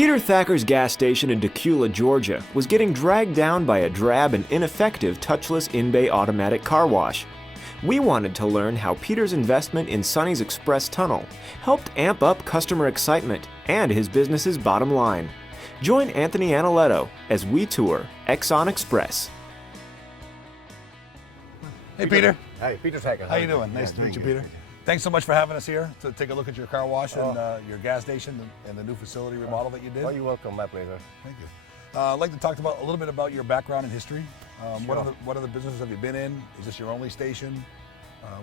Peter Thacker's gas station in Dacula, Georgia, was getting dragged down by a drab and ineffective touchless in-bay automatic car wash. We wanted to learn how Peter's investment in SONNY'S Express tunnel helped amp up customer excitement and his business's bottom line. Join Anthony Analetto as we tour Exxon Express. Hey, Peter. Hi, Peter Thacker. How you doing? Nice to meet you, Peter. Thanks so much for having us here to take a look at your car wash and your gas station and the new facility remodel that you did. Oh, you're welcome. My pleasure. Thank you. I'd like to talk about a little bit about your background and history. Sure. What other businesses have you been in? Is this your only station?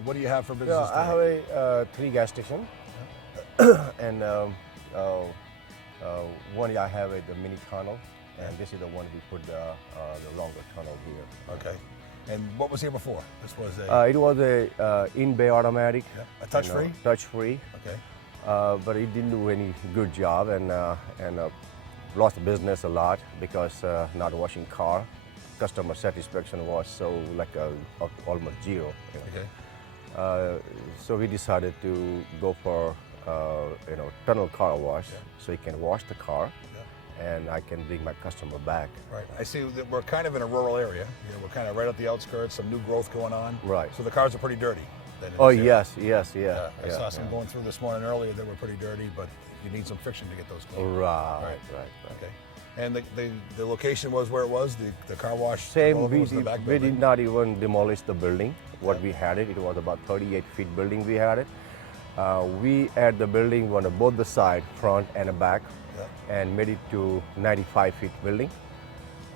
What do you have for businesses? I have a 3 gas station, and one I have the mini tunnel, and this is the one we put the longer tunnel here. Okay. And what was here before? This was it was a in-bay automatic. Yeah. A touch-free? Touch-free. Okay. But it didn't do any good job, and lost the business a lot because not washing car. Customer satisfaction was so like almost zero. You know. Okay. So we decided to go for tunnel car wash, so you can wash the car, and I can bring my customer back. Right. I see that we're kind of in a rural area. You know, we're kind of right at the outskirts, some new growth going on. Right. So the cars are pretty dirty. Oh, yes. I saw some going through this morning earlier that were pretty dirty, but you need some friction to get those clean. Right. Okay. And the location was where it was, the car wash? Same, was in the back we building? did not even demolish the building, what we had it. It was about 38 feet building we had it. We add the building on both the side, front and the back, and made it to 95 feet building.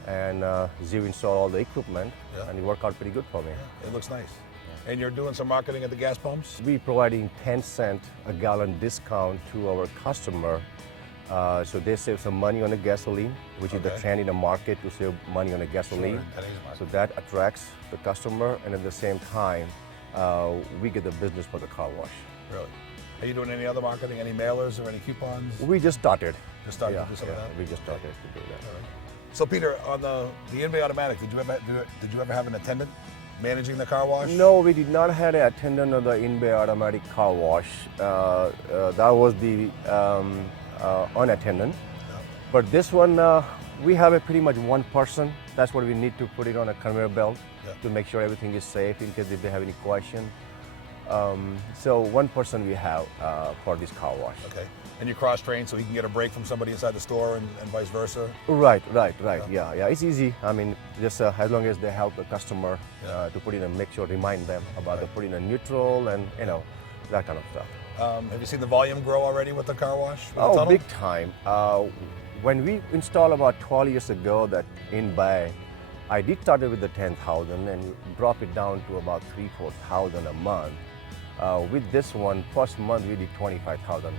And Ziv installed all the equipment, and it worked out pretty good for me. Yeah, it looks nice. And you're doing some marketing at the gas pumps? We providing 10-cent a gallon discount to our customer, so they save some money on the gasoline, which is the trend in the market to save money on the gasoline. Sure, so that attracts the customer, and at the same time, we get the business for the car wash. Really? Are you doing any other marketing, any mailers or any coupons? We just started. Just started to do some of that? We just started to do that. All right. So Peter, on the in-bay automatic, did you ever have an attendant managing the car wash? No, we did not have an attendant on the in-bay automatic car wash. That was the unattendant. But this one, we have a pretty much one person. That's what we need to put it on a conveyor belt to make sure everything is safe in case if they have any question. So one person we have for this car wash. Okay. And you cross-train so he can get a break from somebody inside the store and vice versa? Right. Yeah. It's easy. I mean, just as long as they help the customer to put in and make sure, remind them about the putting a neutral and that kind of stuff. Have you seen the volume grow already with the car wash? Oh, big time. When we installed about 12 years ago that in-bay, I did start it with the 10,000 and drop it down to about 3,000-4,000 a month. With this one, first month we did 25,000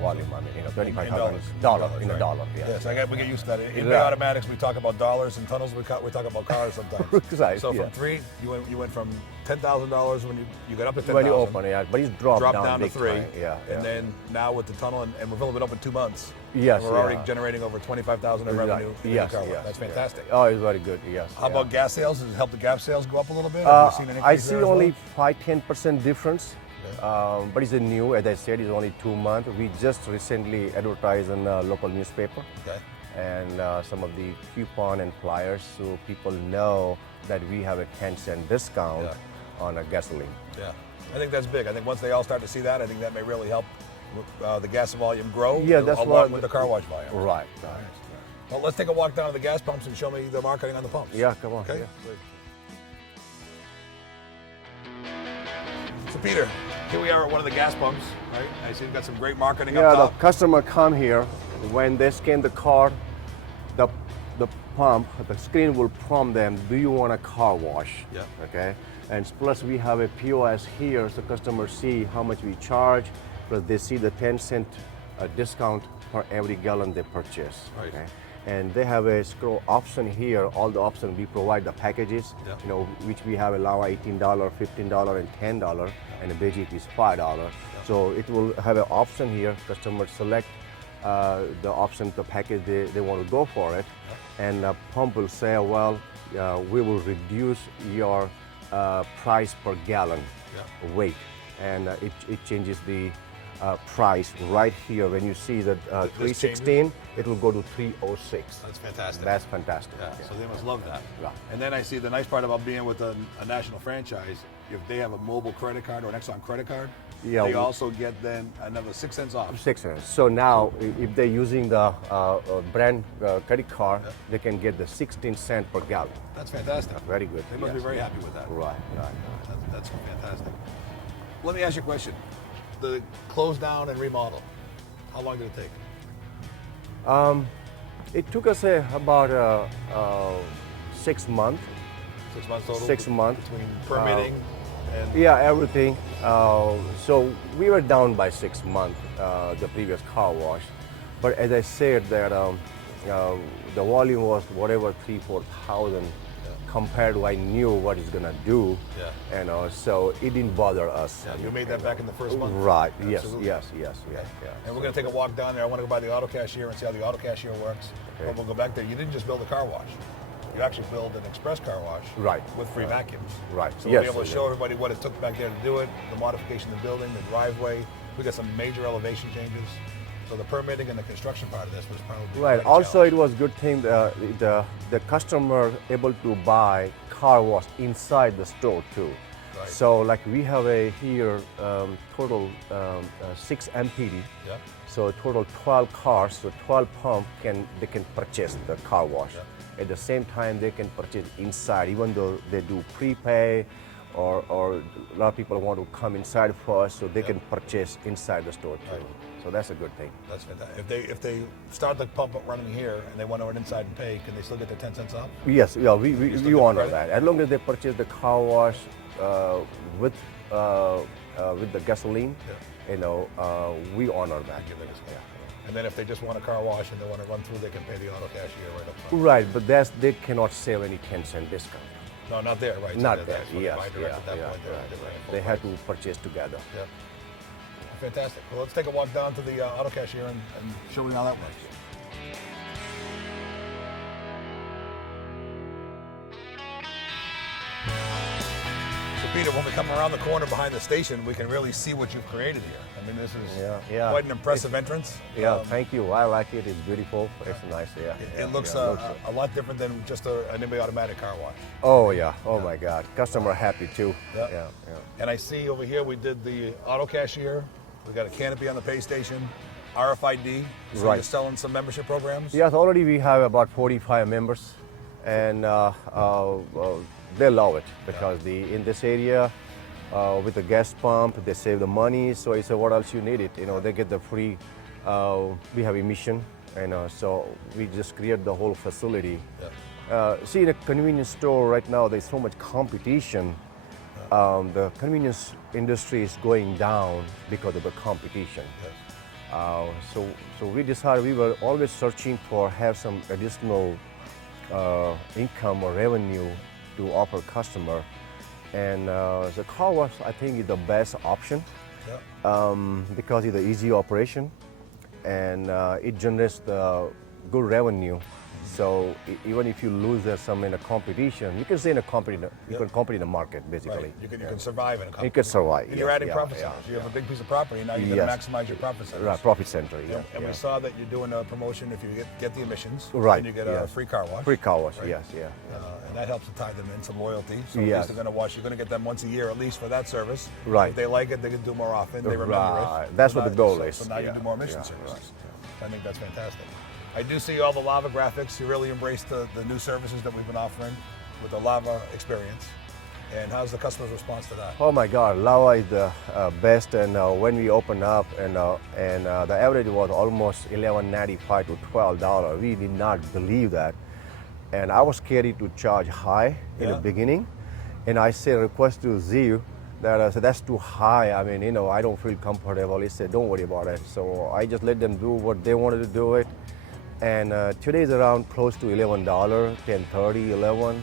volume. I mean, $25,000 in a dollar. Yeah. Yes, we get used to that. In-bay automatics, we talk about dollars. In tunnels, we talk about cars sometimes. Right. So from 3, you went from $10,000 when you got up to 10,000. When you open it, but it's dropped down to 3. Time. And then now with the tunnel, and we've only been open 2 months. Yes. We're already generating over $25,000 in revenue. Yes. That's fantastic. Oh, it's very good. Yes. How about gas sales? Does it help the gas sales go up a little bit? Have you seen an I increase see there as only well? 5-10% difference. But it's a new, as I said, it's only 2 months. We just recently advertised in a local newspaper and some of the coupon and flyers, so people know that we have a 10-cent discount on a gasoline. Yeah, I think that's big. I think once they all start to see that, I think that may really help the gas volume grow along with the car wash volume. Right. Well, let's take a walk down to the gas pumps and show me the marketing on the pumps. Yeah, come on. Okay. Yeah. So Peter, here we are at one of the gas pumps, right? I see you've got some great marketing up top. Yeah, the customer come here. When they scan the card, the pump, the screen will prompt them, do you want a car wash? Yeah. Okay. And plus we have a POS here, so customers see how much we charge, plus they see the 10-cent discount for every gallon they purchase. Right. Okay. And they have a scroll option here. All the options we provide the packages, which we have allow $18, $15, and $10, and the basic is $5. So it will have an option here. Customers select the option, the package they want to go for it, and the pump will say, well, we will reduce your price per gallon weight, and it changes the price right here. When you see the 316, it will go to 306. That's fantastic. That's fantastic. Yeah, so they must love that. Yeah. And then I see the nice part about being with a national franchise, if they have a mobile credit card or an Exxon credit card, they also get then another 6 cents off. 6 cents. So now, if they're using the brand credit card, they can get the 16 cents per gallon. That's fantastic. Very good. They must be very happy with that. Right. That's fantastic. Let me ask you a question. The close down and remodel, how long did it take? It took us about 6 months. 6 months total? 6 months. Between permitting and... Yeah, everything. So we were down by 6 months, the previous car wash. But as I said, that the volume was whatever 3,000-4,000 compared to I knew what it's gonna do. And so it didn't bother us. Yeah, you made that back in the first month? Right, Absolutely. yes. And we're gonna take a walk down there. I wanna go by the auto cashier and see how the auto cashier works. Okay. But we'll go back there. You didn't just build a car wash. You actually build an express car wash with free vacuums. Right. So we'll be able to show everybody what it took back there to do it, the modification of the building, the driveway. We got some major elevation changes. So the permitting and the construction part of this was probably right. Also, it was good thing the customer able to buy car wash inside the store too. Right. So like we have here total 6 MPD. Yeah. So total 12 cars. So 12 pump they can purchase the car wash. Yeah. At the same time, they can purchase inside, even though they do prepay, or a lot of people want to come inside first, so they can purchase inside the store too. Right. So that's a good thing. That's fantastic. If they start the pump running here and they want to run inside and pay, can they still get their 10 cents off? Yes, yeah, we honor that. As long as they purchase the car wash with the gasoline, we honor that. And then if they just want a car wash and they want to run through, they can pay the auto cashier right up front. Right, but they cannot save any 10-cent discount. No, not there, right? Not so there, yes. They had to purchase together. Yeah. Fantastic. Well, let's take a walk down to the auto cashier and show you how that works. So Peter, when we come around the corner behind the station, we can really see what you've created here. I mean, this is quite an impressive entrance. Yeah, thank you. I like it. It's beautiful. It's nice. It looks a lot different than just an automatic car wash. Oh yeah. Oh my God. Customer happy too. Yeah. And I see over here we did the auto cashier. We got a canopy on the pay station, RFID. So you're selling some membership programs? Yes, already we have about 45 members, and they love it because in this area with the gas pump they save the money. So I said, what else you need it? They get the free. We have emission, and so we just create the whole facility. See, in a convenience store right now, there's so much competition. The convenience industry is going down because of the competition. So we decided we were always searching for have some additional income or revenue to offer customer, and the car wash I think is the best option because it's an easy operation and it generates the good revenue. So even if you lose some in a competition, you can stay in a competition. You can compete in the market, basically. Right. You can survive in a competition. You can survive. And you're adding profit centers. You have a big piece of property. Now you're going to maximize your profit centers. Right, profit center. And we saw that you're doing a promotion if you get the emissions. Right. And you get a free car wash. Free car wash. Right? Yes. And that helps to tie them in some loyalty. So at least they're going to wash. You're going to get them once a year at least for that service. Right. If they like it, they can do more often. They remember it. That's what the goal is. So now you do more emission services. I think that's fantastic. I do see all the lava graphics. You really embrace the new services that we've been offering with the lava experience. And how's the customer's response to that? Oh my God, lava is the best. And when we opened up, and the average was almost $11.95 to $12. We did not believe that, and I was scared to charge high in the beginning. And I said, request to Zeus that I said that's too high. I mean, I don't feel comfortable. He said, don't worry about it. So I just let them do what they wanted to do it. And today is around close to $11, $10.30, $11.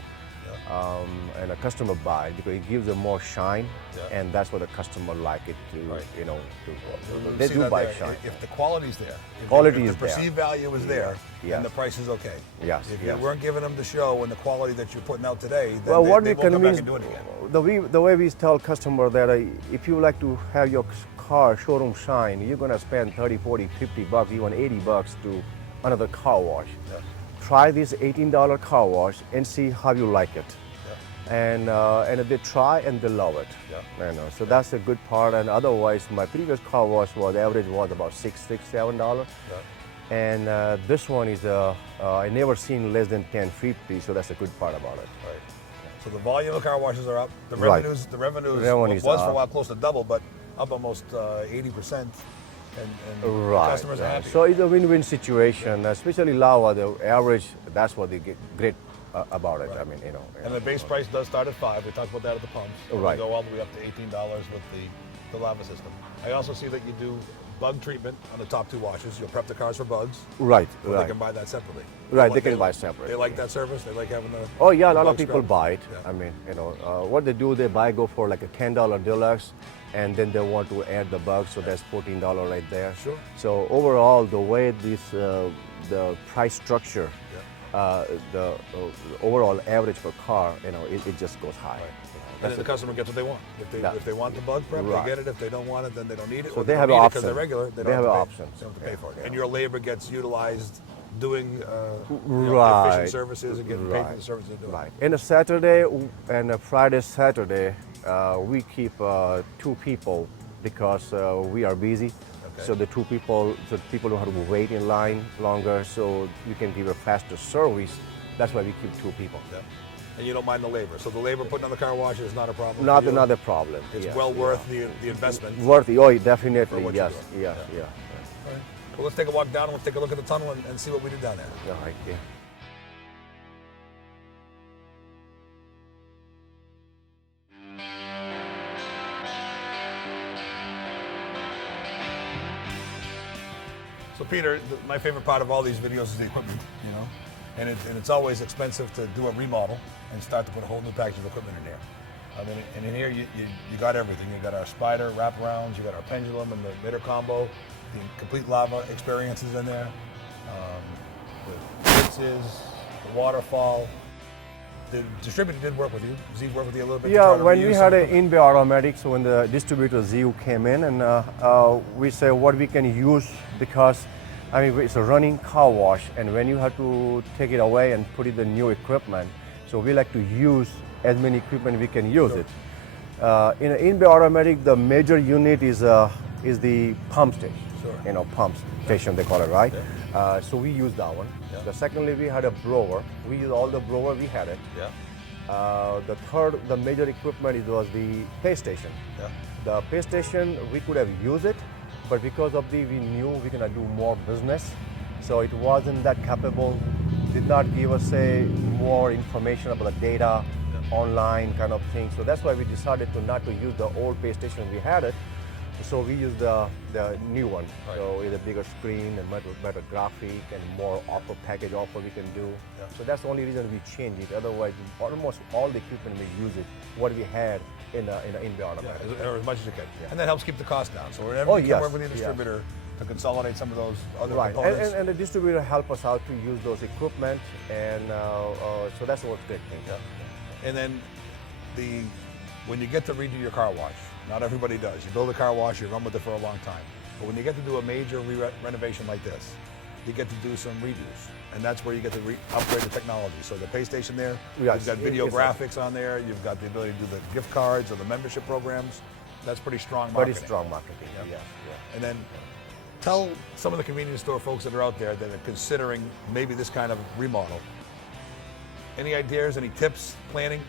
And a customer buys because it gives them more shine, and that's what the customer like it to, they do buy shine. If the quality's there, if the perceived value is there, and the price is okay. Yes. If you weren't giving them the show and the quality that you're putting out today, then well, they won't come back and do it again. The way we tell customer that if you like to have your car showroom shine, you're gonna spend 30, 40, 50 bucks, even 80 bucks to another car wash. Yeah. Try this $18 car wash and see how you like it. Yeah. And they try and they love it. Yeah. You know, so that's a good part. And otherwise, my previous car wash was average was about $6, $7. Yeah. And this one is I never seen less than 10.50, so that's a good part about it. Right. So the volume of car washes are up. The Right. revenues was for a while close to double, but up almost 80%. And Right. customers are happy. So it's a win-win situation, especially Lava. The average, that's what they get great about it. Right. I mean, you know. And the base price does start at $5. We talked about that at the pumps. Right. We go all the way up to $18 with the lava system. I also see that you do bug treatment on the top two washes. You'll prep the cars for bugs. Right. Or Right. they can buy that separately. Right, they can buy separately. They like that service. They like having the. Oh yeah, a the lot bug of people scrub. buy it. Yeah. I mean, you know, what they do, they go for like a $10 deluxe, and then they want to add the bugs, so that's $14 right there. Sure. So overall, the way this the price structure, the overall average per car, you know, it just goes high. Right. You know, And that's then the customer gets what they want. If they want the bug prep, Right. they get it. If they don't want it, then they don't need it. So or they don't have need an it 'cause option. they're regular. They don't have to an pay- option. They don't have to pay Yeah. for it. And your labor gets utilized doing Right. efficient services and getting paid for Right. the services they're doing. Right. And a Saturday and a Friday, Saturday, we keep 2 people because we are busy. Okay. So the 2 people, so people don't have to wait in line longer, so you can give a faster service. That's why we keep 2 people. Yeah. And you don't mind the labor. So the labor putting on the car wash is not a problem. Not for you. another problem. It's yes, well yeah. worth the investment. Worthy. Oh, For definitely. what you're Yes. doing. Yeah. Yeah. Yeah. All right. Well, let's take a walk down and let's take a look at the tunnel and see what we do down there. All right. Yeah. So Peter, my favorite part of all these videos is the equipment, you know, and it's always expensive to do a remodel and start to put a whole new package of equipment in there. I mean, and in here you got everything. You got our spider wraparounds, you got our pendulum and the knitter combo, the complete lava experiences in there, the blitzes, the waterfall. The distributor did work with you. Z worked with you a little bit. to Yeah, try to when reuse we some had an equipment. in-bay automatic, so when the distributor ZU came in, and we say what we can use, because I mean it's a running car wash, and when you have to take it away and put in the new equipment, so we like to use as many equipment we can use it. In an in-bay automatic, the major unit is the pump station. Sure. You know, pump station they call it, right? Yeah. So we use that one. Yeah. The secondly, we had a blower. We use all the blower we had it. Yeah. The third, the major equipment was the pay station. Yeah. The pay station, we could have used it, but because of we knew we gonna do more business, so it wasn't that capable. Did not give us more information about the data, online kind of thing. So that's why we decided not to use the old pay station we had it. So we use the new one. Right. So with a bigger screen and better graphic and more package offer we can do. Yeah. So that's the only reason we changed it. Otherwise, almost all the equipment we use it, what we had in the Yeah, automatic. or as much as you can. Yeah. And that helps keep the cost down. So whenever Oh, you can yes, work with the yeah. distributor to consolidate some of those other Right, components. and the distributor help us out to use those equipment, and so that's what's great thing. Yeah. And then when you get to redo your car wash, not everybody does. You build a car wash, you run with it for a long time. But when you get to do a major renovation like this, you get to do some redos. And that's where you get to upgrade the technology. So the pay station there, Yes, you've got video it's graphics on there, you've got the ability to do the gift cards or the membership programs. That's pretty strong marketing. Very strong marketing. Yeah. Yeah. And then tell some of the convenience store folks that are out there that are considering maybe this kind of remodel. Any ideas, any tips, planning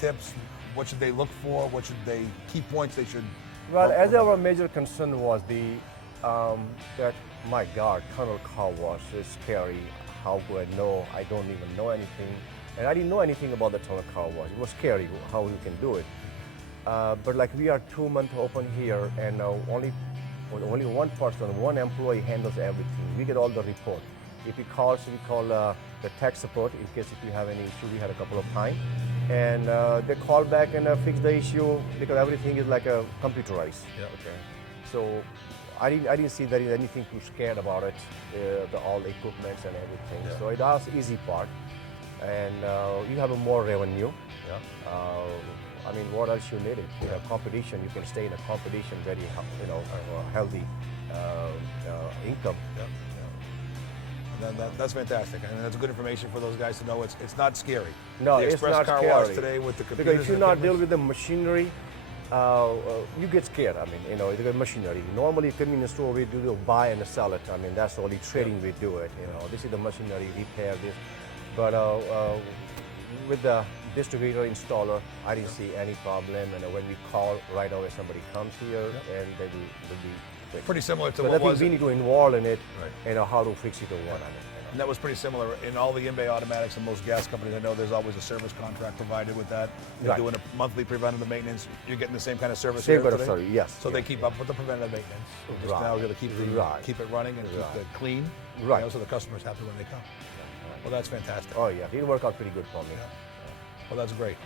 tips? What should they look for? What should they, key points they should? Well, as our major concern was that, my God, tunnel car wash is scary. How do I know? I don't even know anything. And I didn't know anything about the tunnel car wash. It was scary how you can do it. But like we are 2 months open here, and only one person, one employee handles everything. We get all the report. If he calls, we call the tech support in case if we have any issue. We had a couple of times. And they call back and fix the issue because everything is like a computerized. Yeah. Okay. So I didn't see there is anything too scared about it, all the equipments and everything. Yeah. So it was easy part, and you have a more revenue. Yeah. I mean, what else you need it? You know, competition. You can stay in a competition very, healthy income. Yeah. That's fantastic. I mean, that's good information for those guys to know. It's not scary. No, the it's Express not car scary. wash today with the computers. Because if you and not deal cameras- with the machinery, you get scared. I mean, you know, the machinery. Normally, convenience store we do the buy and sell it. I mean, that's only trading we do it. You know, this is the machinery repair this, but with the distributor installer, I didn't see any problem. And when we call right away, somebody comes here and they'll be quick. pretty similar to So what nothing was we it. need to involve in it. Right. You know, how to fix it or what. I mean, And that was pretty similar in all the in-bay automatics and most gas companies. I know there's always a service contract provided with that. You're Right. doing a monthly preventative maintenance. You're getting the same kind of service Same here kind of today? service, yes, So they yes, keep up with the preventative maintenance. Just Right. now we're going to keep it running and Right. keep it clean. Right. You know, so the customer's happy when they come. Well, that's fantastic. Oh yeah, it worked out pretty good for me. Well, that's great.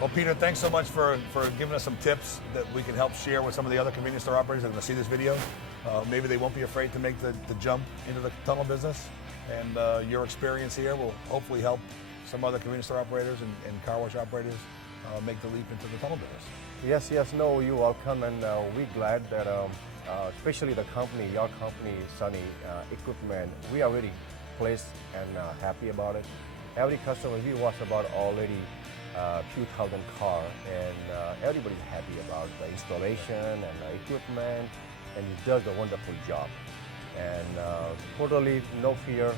Well, Peter, thanks so much for giving us some tips that we can help share with some of the other convenience store operators that are going to see this video. Maybe they won't be afraid to make the jump into the tunnel business. And your experience here will hopefully help some other convenience store operators and car wash operators make the leap into the tunnel business. Yes, no, you're welcome, and we're glad that, especially the company, your company, Sonny Equipment, we are really pleased and happy about it. Every customer we watch about already few thousand car, and everybody's happy about the installation and the equipment, and he does a wonderful job. And totally no fear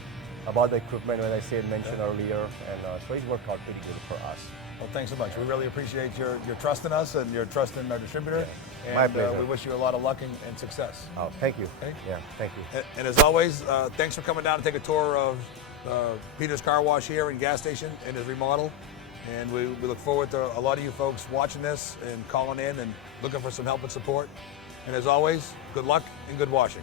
about the equipment, when I mentioned earlier, and so it's worked out pretty good for us. Well, thanks so much. We really appreciate your trust in us and your trust in our distributor. Yeah. My pleasure. We wish you a lot of luck and success. Oh, thank you. Okay. Yeah, thank you. And as always, thanks for coming down to take a tour of Peter's Car Wash here in gas station and his remodel. And we look forward to a lot of you folks watching this and calling in and looking for some help and support. And as always, good luck and good washing.